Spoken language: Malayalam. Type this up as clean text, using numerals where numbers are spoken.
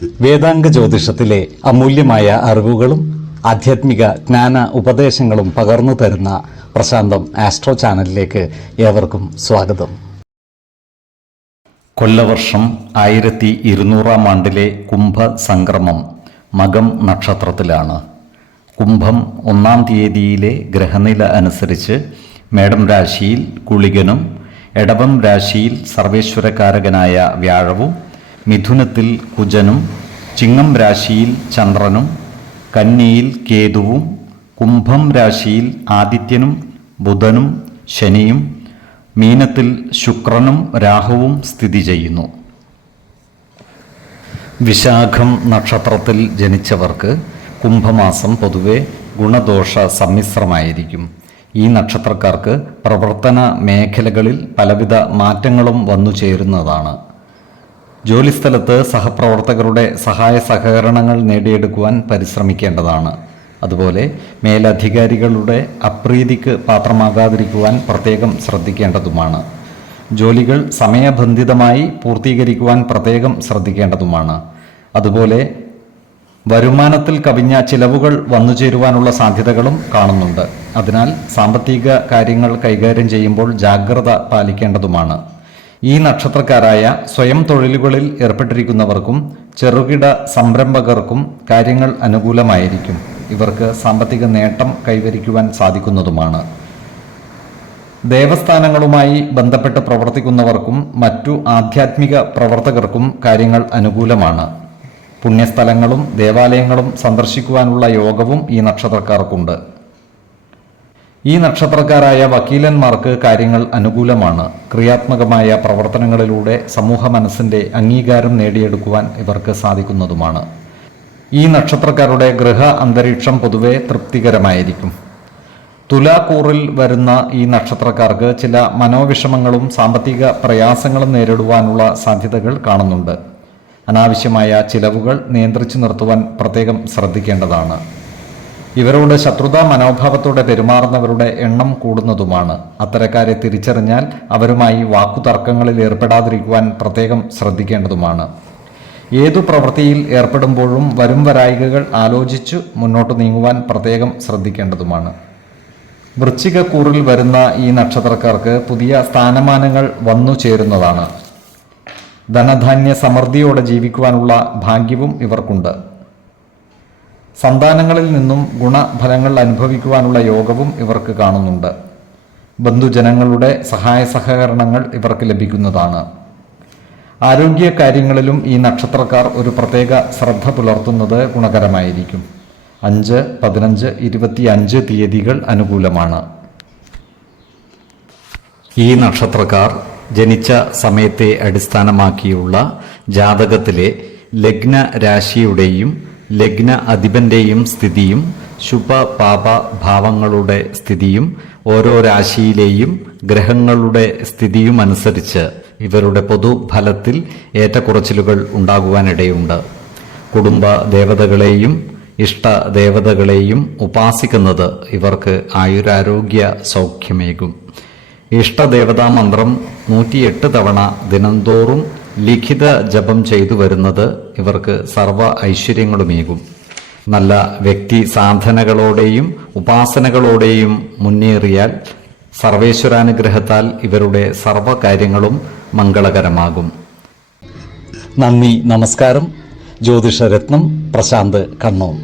വേദാംഗ ജ്യോതിഷത്തിലെ അമൂല്യമായ അറിവുകളും ആധ്യാത്മിക ജ്ഞാന ഉപദേശങ്ങളും പകർന്നു തരുന്ന പ്രശാന്തം ആസ്ട്രോ ചാനലിലേക്ക് ഏവർക്കും സ്വാഗതം. കൊല്ലവർഷം 1200 ആണ്ടിലെ കുംഭസംക്രമം മകം നക്ഷത്രത്തിലാണ്. കുംഭം 1-ാം തീയതിയിലെ ഗ്രഹനില അനുസരിച്ച് മേടം രാശിയിൽ കുളികനും, എടവം രാശിയിൽ സർവേശ്വരകാരകനായ വ്യാഴവും, മിഥുനത്തിൽ കുജനും, ചിങ്ങം രാശിയിൽ ചന്ദ്രനും, കന്നിയിൽ കേതുവും, കുംഭം രാശിയിൽ ആദിത്യനും ബുധനും ശനിയും, മീനത്തിൽ ശുക്രനും രാഹുവും സ്ഥിതി ചെയ്യുന്നു. വിശാഖം നക്ഷത്രത്തിൽ ജനിച്ചവർക്ക് കുംഭമാസം പൊതുവെ ഗുണദോഷ സമ്മിശ്രമായിരിക്കും. ഈ നക്ഷത്രക്കാർക്ക് പ്രവർത്തന മേഖലകളിൽ പലവിധ മാറ്റങ്ങളും വന്നു ചേരുന്നതാണ്. ജോലിസ്ഥലത്ത് സഹപ്രവർത്തകരുടെ സഹായ സഹകരണങ്ങൾ നേടിയെടുക്കുവാൻ പരിശ്രമിക്കേണ്ടതാണ്. അതുപോലെ മേലധികാരികളുടെ അപ്രീതിക്ക് പാത്രമാകാതിരിക്കുവാൻ പ്രത്യേകം ശ്രദ്ധിക്കേണ്ടതുമാണ്. ജോലികൾ സമയബന്ധിതമായി പൂർത്തീകരിക്കുവാൻ പ്രത്യേകം ശ്രദ്ധിക്കേണ്ടതുമാണ്. അതുപോലെ വരുമാനത്തിൽ കവിഞ്ഞ ചിലവുകൾ വന്നു ചേരുവാനുള്ള സാധ്യതകളും കാണുന്നുണ്ട്. അതിനാൽ സാമ്പത്തിക കാര്യങ്ങൾ കൈകാര്യം ചെയ്യുമ്പോൾ ജാഗ്രത പാലിക്കേണ്ടതുമാണ്. ഈ നക്ഷത്രക്കാരായ സ്വയം തൊഴിലുകളിൽ ഏർപ്പെട്ടിരിക്കുന്നവർക്കും ചെറുകിട സംരംഭകർക്കും കാര്യങ്ങൾ അനുകൂലമായിരിക്കും. ഇവർക്ക് സാമ്പത്തിക നേട്ടം കൈവരിക്കുവാൻ സാധിക്കുന്നതുമാണ്. ദേവസ്ഥാനങ്ങളുമായി ബന്ധപ്പെട്ട് പ്രവർത്തിക്കുന്നവർക്കും മറ്റു ആധ്യാത്മിക പ്രവർത്തകർക്കും കാര്യങ്ങൾ അനുകൂലമാണ്. പുണ്യസ്ഥലങ്ങളും ദേവാലയങ്ങളും സന്ദർശിക്കുവാനുള്ള യോഗവും ഈ നക്ഷത്രക്കാർക്കുണ്ട്. ഈ നക്ഷത്രക്കാരായ വക്കീലന്മാർക്ക് കാര്യങ്ങൾ അനുകൂലമാണ്. ക്രിയാത്മകമായ പ്രവർത്തനങ്ങളിലൂടെ സമൂഹ മനസ്സിൻ്റെ അംഗീകാരം നേടിയെടുക്കുവാൻ ഇവർക്ക് സാധിക്കുന്നതുമാണ്. ഈ നക്ഷത്രക്കാരുടെ ഗൃഹ അന്തരീക്ഷം പൊതുവെ തൃപ്തികരമായിരിക്കും. തുലാക്കൂറിൽ വരുന്ന ഈ നക്ഷത്രക്കാർക്ക് ചില മനോവിഷമങ്ങളും സാമ്പത്തിക പ്രയാസങ്ങളും നേരിടുവാനുള്ള സാധ്യതകൾ കാണുന്നുണ്ട്. അനാവശ്യമായ ചിലവുകൾ നിയന്ത്രിച്ചു നിർത്തുവാൻ പ്രത്യേകം ശ്രദ്ധിക്കേണ്ടതാണ്. ഇവരോട് ശത്രുതാ മനോഭാവത്തോടെ പെരുമാറുന്നവരുടെ എണ്ണം കൂടുന്നതുമാണ്. അത്തരക്കാരെ തിരിച്ചറിഞ്ഞാൽ അവരുമായി വാക്കുതർക്കങ്ങളിൽ ഏർപ്പെടാതിരിക്കുവാൻ പ്രത്യേകം ശ്രദ്ധിക്കേണ്ടതുമാണ്. ഏതു പ്രവൃത്തിയിൽ ഏർപ്പെടുമ്പോഴും വരും വരായികകൾ ആലോചിച്ചു മുന്നോട്ട് നീങ്ങുവാൻ പ്രത്യേകം ശ്രദ്ധിക്കേണ്ടതുമാണ്. വൃശ്ചികക്കൂറിൽ വരുന്ന ഈ നക്ഷത്രക്കാർക്ക് പുതിയ സ്ഥാനമാനങ്ങൾ വന്നു ചേരുന്നതാണ്. ധനധാന്യ സമൃദ്ധിയോടെ ജീവിക്കുവാനുള്ള ഭാഗ്യവും ഇവർക്കുണ്ട്. സന്താനങ്ങളിൽ നിന്നും ഗുണഫലങ്ങൾ അനുഭവിക്കുവാനുള്ള യോഗവും ഇവർക്ക് കാണുന്നുണ്ട്. ബന്ധുജനങ്ങളുടെ സഹായ സഹകരണങ്ങൾ ഇവർക്ക് ലഭിക്കുന്നതാണ്. ആരോഗ്യ കാര്യങ്ങളിലും ഈ നക്ഷത്രക്കാർ ഒരു പ്രത്യേക ശ്രദ്ധ പുലർത്തുന്നത് ഗുണകരമായിരിക്കും. 5, 15, 25 തീയതികൾ അനുകൂലമാണ്. ഈ നക്ഷത്രക്കാർ ജനിച്ച സമയത്തെ അടിസ്ഥാനമാക്കിയുള്ള ജാതകത്തിലെ ലഗ്ന രാശിയുടെയും ലഗ്ന അധിപന്റെയും സ്ഥിതിയും ശുഭ പാപ ഭാവങ്ങളുടെ സ്ഥിതിയും ഓരോ രാശിയിലെയും ഗ്രഹങ്ങളുടെ സ്ഥിതിയും അനുസരിച്ച് ഇവരുടെ പൊതുഫലത്തിൽ ഏറ്റക്കുറച്ചിലുകൾ ഉണ്ടാകുവാനിടയുണ്ട്. കുടുംബ ദേവതകളെയും ഇഷ്ട ദേവതകളെയും ഉപാസിക്കുന്നത് ഇവർക്ക് ആയുരാരോഗ്യ സൗഖ്യമേകും. ഇഷ്ടദേവതാ മന്ത്രം 108 തവണ ദിനംതോറും ലിഖിത ജപം ചെയ്തു വരുന്നത് ഇവർക്ക് സർവ്വ ഐശ്വര്യങ്ങളുമേകും. നല്ല വ്യക്തി സാധനകളോടെയും ഉപാസനകളോടെയും മുന്നേറിയാൽ സർവേശ്വരാനുഗ്രഹത്താൽ ഇവരുടെ സർവ്വകാര്യങ്ങളും മംഗളകരമാകും. നന്ദി, നമസ്കാരം. ജ്യോതിഷരത്നം പ്രശാന്ത് കണ്ണൂർ.